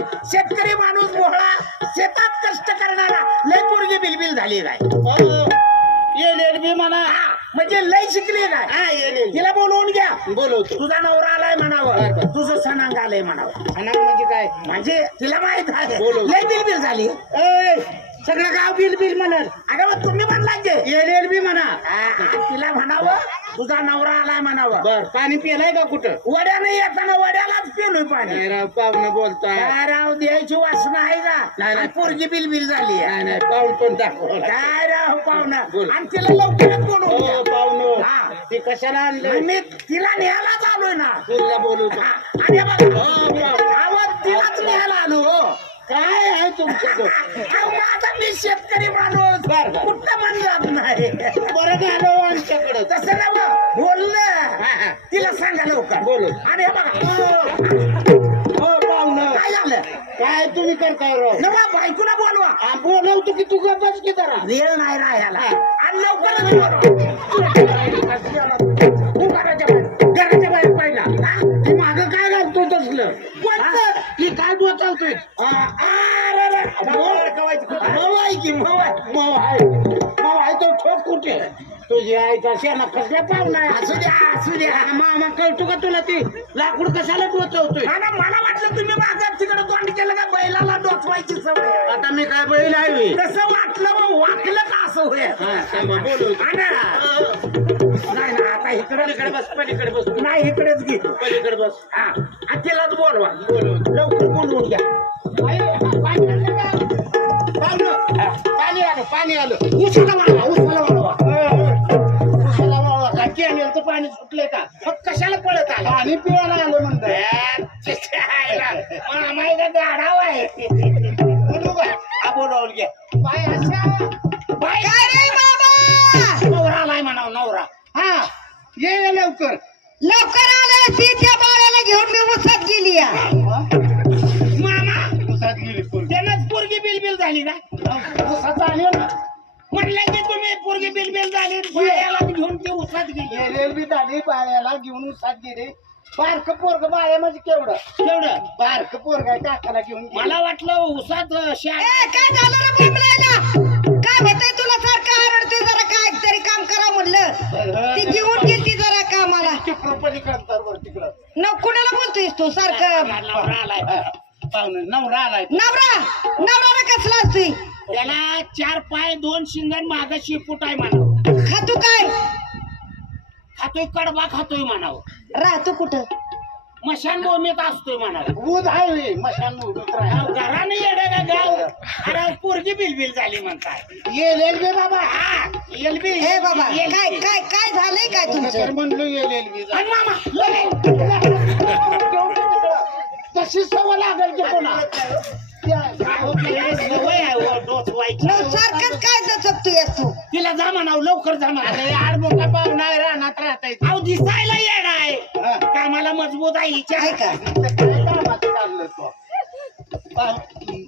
शेतकरी माणूस भोळा शेतात कष्ट करणारा लय पोरगी बिलबिल झाली काय? येईल मी म्हणा. हा, म्हणजे लय शिकली काय? हा तिला बोलवून घ्या. बोलवतो. तुझा नवरा आलाय म्हणावं. तुझं सणांग आलंय म्हणावं. आणि म्हणजे काय? म्हणजे तिला माहीत आहे. बोलव. लय बिलबिल झाली. सगळं गाव बिल बिल म्हणत अगं मग तुम्ही म्हणला की. येईल येईल मी म्हणा. हा, तिला म्हणावं तुझा नवरा आलाय म्हणावं. बर. पाणी पिलाय का कुठं? वड्याने येताना वड्यालाच पिलोय पाणी. नाही राव पाहुणं बोलताय. काय राव द्यायची वासना आहे का? नाही. आणि पोरगी बिलबिल झाली आहे. नाही नाही पाहुण पण दाखव. काय राव पाहुणा? बोल. आणि तिला लवकरच बोलवून हो घ्या. पाहुणं. हा. ते कशाला आणलं मी तिला न्यायलाच आलोय ना. तुला हा, आणि हे बघा. हो, पाहुणं. आवाज तिलाच न्यायला आलो हो. काय आहे तुमचं अहो, मी शेतकरी माणूस. बर, बर. कुठं मन जात नाही. बरं झालं आमच्याकडं. तसं ना बोललं. हा, हा. तिला सांगा लवकर. बोलू. आणि हे बघा. हो पाहुणं. काय झालं? काय तुम्ही करताय राव? ना मग बायकोला बोलवा. हा, बोलवतो की तू गप्पच की जरा. वेळ नाही राहायला. हा. आणि लवकरच बोलवा. आहे की आहे मग आहे तो ठोक कुठे तुझी आई कशा ना कसल्या पाहुणा असू द्या असू द्या मामा कळतो का तुला ती लाकूड कशाला डोचवतोय हा ना, मला वाटलं तुम्ही मागं तिकडे तोंड केलं का बैलाला डोचवायची सवय. आता मी काय बैल आहे? तसं वाटलं मग वाकलं का असं होय. नाही ना आता इकडे पलीकडे बस पलीकडे बस नाही इकडेच घे पलीकडे बस हा तिलाच बोलवा. लवकर बोलवून घ्या पाणी आलं पाणी आलं उसाला वाढवा उसाला वाढवा उसाला कॅनेलचं पाणी सुटलंय का मग कशाला पळत आला पाणी पिवायला आलं म्हणतं मामा गाढाव आहे बोलू का हा घ्या बाय अशा बाय नवरा आलाय म्हणाव नवरा हा ये लवकर लवकर आलं ती त्या बाळाला घेऊन मी उसात गेली या. झाली ना? उसात आली ना? म्हणलं की तुम्ही पोरगी बिलबिल झाली बायाला घेऊन ते उसात गेली. बी झाली बायाला घेऊन उसात गेले. बारक पोरग बाया म्हणजे केवढं? तेवढं बारक पोरग आहे काकाला घेऊन गेली. मला वाटलं उसात शा ए काय झालं रे बोंबलायला? काय होतंय तुला? सारखं हरडतोय जरा काय तरी काम करा म्हणलं. ती घेऊन गेली जरा कामाला. तिकडं पलीकडं तर वर तिकडं. न कुणाला बोलतोयस तू सारखं? नवरा आलाय. पाहुणे. नवरा आलाय. नवरा! नवरा कसला असतोय त्याला चार पाय दोन शिंगण माग शिपूट आहे म्हणावं. खातू काय? खातोय कडबा खातोय म्हणावं. राहतो कुठं? मशान भूमीत असतोय म्हणावं. ऊद आहे बे, मशान उभं घराने येडे का गाव? अरे पोरगी बिलबिल झाली म्हणताय. येलेल बे बाबा. हा येल बी. हे बाबा काय काय काय झालंय काय तर तुमचं? म्हणलो येलेल बी. आणि मामा. तशी सवय लागेल की कोणा सवय आहे हो, डोचवायची. न सारखंच काय दचकतोय तू तिला जा म्हणावं लवकर जा अरे म्हणावं यार मोठा पाहुणा आहे रानात राहता येत अहो दिसायला येडा आहे. कामाला मजबूत आहे हिच्या आहे का? काय कामाचं काढलं तो.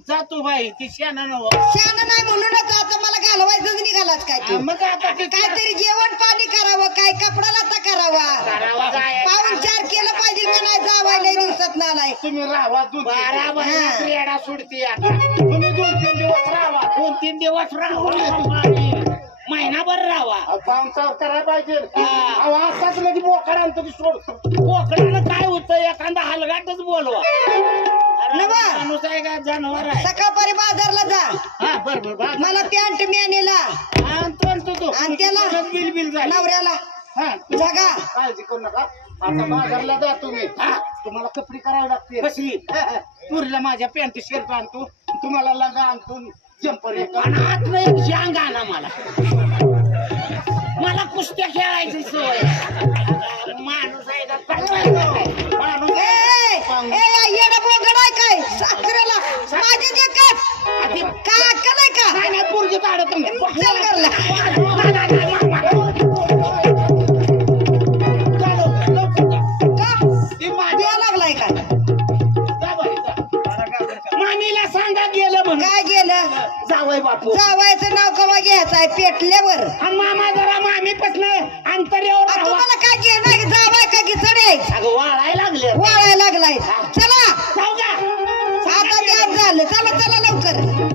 जातो बाई ती शाना नव शान नाही म्हणूनच आता मला घालवायचं निघालाच काय तू? मग आता ते काहीतरी जेवण पाणी करावं काय कपडा तुम्ही राहा दोन बारा महिन्यात हा. येडा सुटते आता. तुम्ही दोन तीन दिवस राहा दोन तीन दिवस राहू महिनाभर राहावा. पाहुणचार करायला पाहिजे. हा. अहो, आताच लगे मोकार आणतो की सोडतो काय होतं? एखादा हलगाटच बोलवा. अरे नवा. माणूस आहे का? जनावर आहे. सकाळपारी बाजारला जा. हा बर बर बर मला पॅन्ट मेनेला आणतो आणतो तो आणि त्याला बिल बिल झालं? नवऱ्याला. हा. जगा. काळजी करू नका. आता बाजारला जा तुम्ही. हा. तुम्हाला कपडे करावे लागतील. कसली पुरीला माझ्या पॅन्ट शर्ट आणतो तुम्हाला लगा आणतो जम्पर एक. आणि जांग आणा मला. मला कुस्त्या खेळायची सोय. माणूस आहे का माणूस ए ए, ए येडा बोगड आहे काय? साखरेला. माझी देखत का अक्कल आहे का? काय नाही पोरगी काढत नाही. चल घरला. काय गेलं? जावय बापू. जावायचं नाव कवा घ्यायचं आहे? पेटल्यावर. आणि मामा जरा मामी पसलं अंतर्यावर आ, राहावा. तुम्हाला काय घेणार जावाय का की चढे अगं वाळायला लागले. वाळायला लागलाय. चला